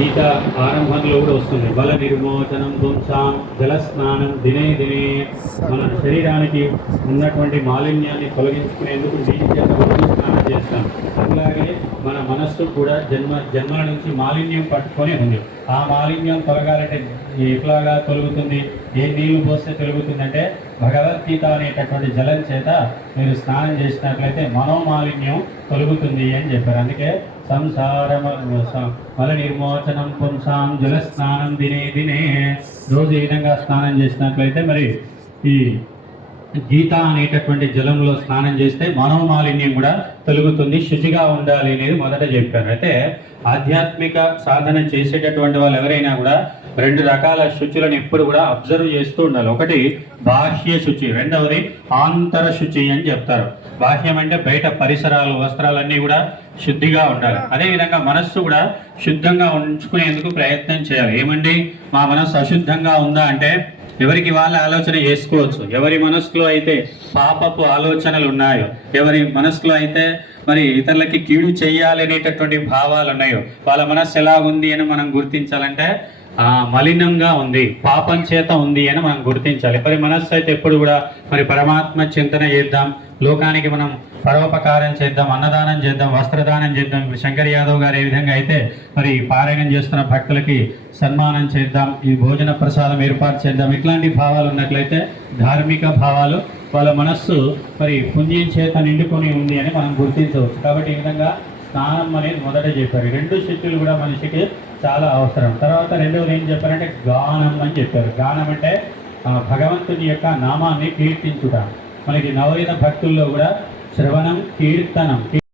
గీత ఆరంభంలో కూడా వస్తుంది. బల నిర్మోచనం ధ్వంసాం జల స్నానం దినే దినే మన శరీరానికి ఉన్నటువంటి మాలిన్యాన్ని తొలగించుకునేందుకు నీటి చేత స్నానం మనస్సు కూడా జన్మ జన్మల నుంచి మాలిన్యం పట్టుకొని ఉంది. ఆ మాలిన్యం తొలగాలంటే ఎట్లాగా తొలుగుతుంది? ఏ నీళ్ళు పోస్తే తొలుగుతుందంటే భగవద్గీత అనేటటువంటి జలం చేత మీరు స్నానం చేసినట్లయితే మనోమాలిన్యం తొలుగుతుంది అని చెప్పారు. అందుకే సంసార మల నిర్మోచనం పుంసాం జల స్నానం దినే దినే. రోజు ఈ విధంగా స్నానం చేసినట్లయితే మరి ఈ గీత అనేటటువంటి జలంలో స్నానం చేస్తే మనోమాలిన్యం కూడా తొలుగుతుంది శుచిగా ఉండాలి అనేది మొదట చెప్పారు. అయితే ఆధ్యాత్మిక సాధన చేసేటటువంటి వాళ్ళు ఎవరైనా కూడా రెండు రకాల శుచులను ఎప్పుడు కూడా అబ్జర్వ్ చేస్తూ ఉండాలి. ఒకటి బాహ్య శుచి రెండవది ఆంతర శుచి అని చెప్తారు. బాహ్యం అంటే బయట పరిసరాలు వస్త్రాలన్నీ కూడా శుద్ధిగా ఉండాలి. అదేవిధంగా మనస్సు కూడా శుద్ధంగా ఉంచుకునేందుకు ప్రయత్నం చేయాలి. ఏమండి? మా మనస్సు అశుద్ధంగా ఉందా అంటే ఎవరికి వాళ్ళ ఆలోచన చేసుకోవచ్చు? ఎవరి మనసులో అయితే పాపపు ఆలోచనలు ఉన్నాయో? ఎవరి మనసులో అయితే మరి ఇతరులకి కీడు చేయాలి అనేటటువంటి భావాలు ఉన్నాయో వాళ్ళ మనస్సు ఎలా ఉంది అని మనం గుర్తించాలంటే ఆ మలినంగా ఉంది పాపం చేత ఉంది అని మనం గుర్తించాలి. మరి మనస్సు అయితే ఎప్పుడు కూడా మరి పరమాత్మ చింతన చేద్దాం లోకానికి మనం పరోపకారం చేద్దాం అన్నదానం చేద్దాం వస్త్రదానం చేద్దాం. ఇప్పుడు శంకర్ యాదవ్ గారు ఏ విధంగా అయితే మరి పారాయణం చేస్తున్న భక్తులకి సన్మానం చేద్దాం ఈ భోజన ప్రసాదం ఏర్పాటు చేద్దాం ఇట్లాంటి భావాలు ఉన్నట్లయితే ధార్మిక భావాలు వాళ్ళ మనస్సు మరి పుణ్యం చేత నిండుకొని ఉంది అని మనం గుర్తించవచ్చు. కాబట్టి ఈ విధంగా స్నానం అనేది మొదట చెప్పారు. రెండు శక్తులు కూడా మనిషికి చాలా అవసరం. తర్వాత రెండవది ఏం చెప్పారంటే గానం అని చెప్పారు. గానం అంటే భగవంతుని యొక్క నామాన్ని కీర్తించుట. మనకి నవరిన భక్తుల్లో కూడా శ్రవణం కీర్తనం